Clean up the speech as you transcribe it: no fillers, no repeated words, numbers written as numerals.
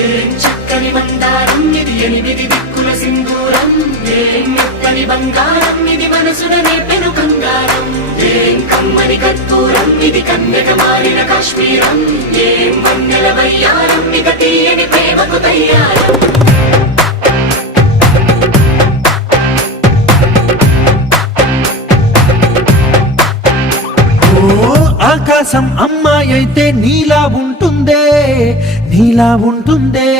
ఏం చక్కని మందారం ఇది, ఎనిమిది దిక్కుల సింధూరం. ఏం మెత్తని బంగారం ఇది, మనసున నేర్పెను కంగారం. ఏం కమ్మని కర్పూరం ఇది, కన్యక మారిన కాశ్మీరం. ఏం వన్నెల వయ్యారం ఇక తీయని ప్రేమకు తయ్యారం. ఆకాశం అమ్మాయి అయితే నీలా ఉంటుందే, నీలా ఉంటుందే.